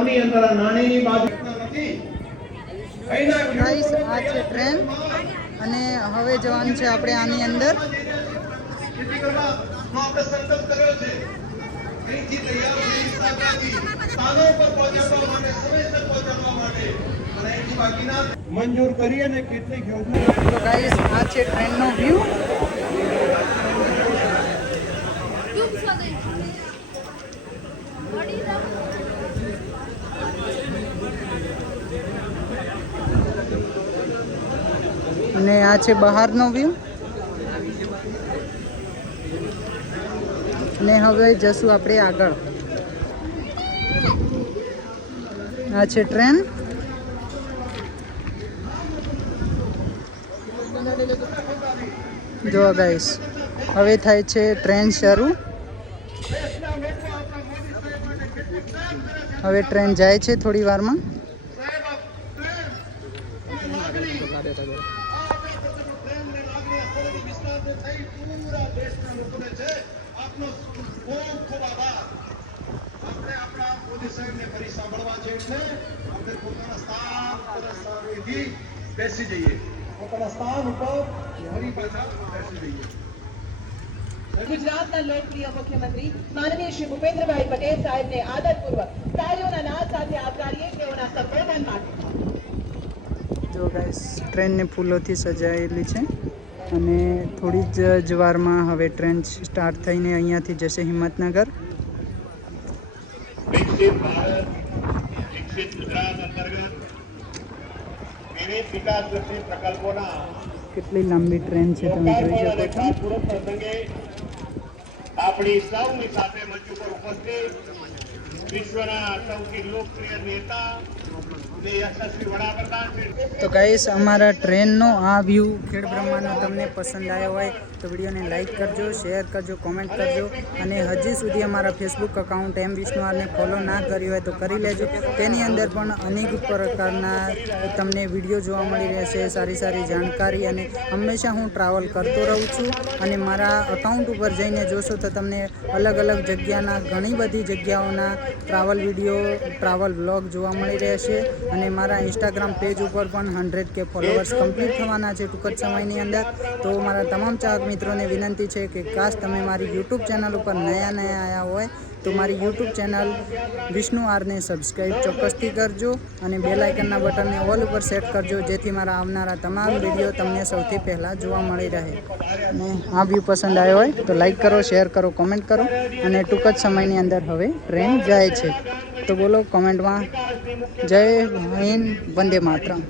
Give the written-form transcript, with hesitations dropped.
ગામની અંદર આ નાનીની બાજુ નથી ગાઈસ આ છે ટ્રેન અને હવે જવાનું છે આપણે આની અંદર. આપણે સંકલ્પ કર્યો છે અહીંથી તૈયાર થઈ સ્થાનથી સ્થાનો પર પહોંચવા માટે સમયસર પહોંચવા માટે અને અહીંથી બાકીના મંજૂર કરી અને કેટલીક યોજના. તો ગાઈસ આ છે ટ્રેનનો વ્યૂ. અને આ છે બહારનો વ્યૂ. અને હવે જશું આપણે આગળ. આ છે ટ્રેન. જો ગાઈસ હવે થાય છે ટ્રેન શરૂ. હવે ટ્રેન જાય છે થોડી વારમાં. બેસી જઈએ પોતાના સ્થાન ઉપર ફરી પાછા બેસી જઈએ. ગુજરાતના લોકપ્રિય મુખ્યમંત્રી માનનીય શ્રી ભૂપેન્દ્રભાઈ પટેલ સાહેબને આદરપૂર્વક તાળીઓના નાદ સાથે આવકારીએ તેઓના સંબોધન માટે. જો ગાઈસ ટ્રેનને ફૂલોથી સજાયેલી છે અને થોડી જ વારમાં હવે ટ્રેન સ્ટાર્ટ થઈને અહીંયાથી જશે હિંમતનગર. વિકસિત ભારત વિકસિત ગુજરાત અંતર્ગત વિવિધ વિકાસલક્ષી પ્રકલ્પોના કેટલી લાંબી ટ્રેન છે તમે જોઈ શકો છો. પ્રસંગે આપણી સૌની સાથે મંચ ઉપર ઉપસ્થિત વિશ્વના સૌથી લોકપ્રિય નેતા અને યશસ્વી વડાપ્રધાન. તો ગાઈસ અમારા ટ્રેનનો આ વ્યૂ ખેડબ્રહ્માનો તમને પસંદ આવ્યો હોય તો વિડીયોને લાઇક કરજો, શેર કરજો, કોમેન્ટ કરજો અને હજી સુધી અમારા ફેસબુક અકાઉન્ટ એમ વિષ્ણુઆરને ફોલો ના કર્યું હોય તો કરી લેજો. તેની અંદર પણ અનેક પ્રકારના તમને વિડીયો જોવા મળી રહેશે, સારી સારી જાણકારી. અને હંમેશા હું ટ્રાવેલ કરતો રહું છું અને મારા અકાઉન્ટ ઉપર જઈને જોશો તો તમને અલગ અલગ જગ્યાના ઘણી બધી જગ્યાઓના ટ્રાવેલ વિડીયો, ટ્રાવેલ વ્લોગ જોવા મળી રહેશે. અને મારા ઇન્સ્ટાગ્રામ પેજ ઉપર પણ 100K ફોલોવર્સ કમ્પ્લીટ થવાના છે ટૂંક જ સમયની અંદર. તો મારા તમામ ચાહક મિત્રોને વિનંતી છે કે કાશ તમે મારી યુટ્યુબ ચેનલ ઉપર નયા આવ્યા હોય તો મારી યુટ્યુબ ચેનલ વિષ્ણુ આરને સબસ્ક્રાઈબ ચોક્કસથી કરજો અને બેલ આઇકનના બટનને ઓલ ઉપર સેટ કરજો જેથી મારા આવનારા તમામ વિડીયો તમને સૌથી પહેલાં જોવા મળી રહે. અને આ વ્યૂ પસંદ આવ્યો હોય તો લાઈક કરો, શેર કરો, કોમેન્ટ કરો. અને ટૂંક જ સમયની અંદર હવે ટ્રેન જાય છે તો બોલો કોમેન્ટમાં જય હિન્દ, વંદે માતરમ.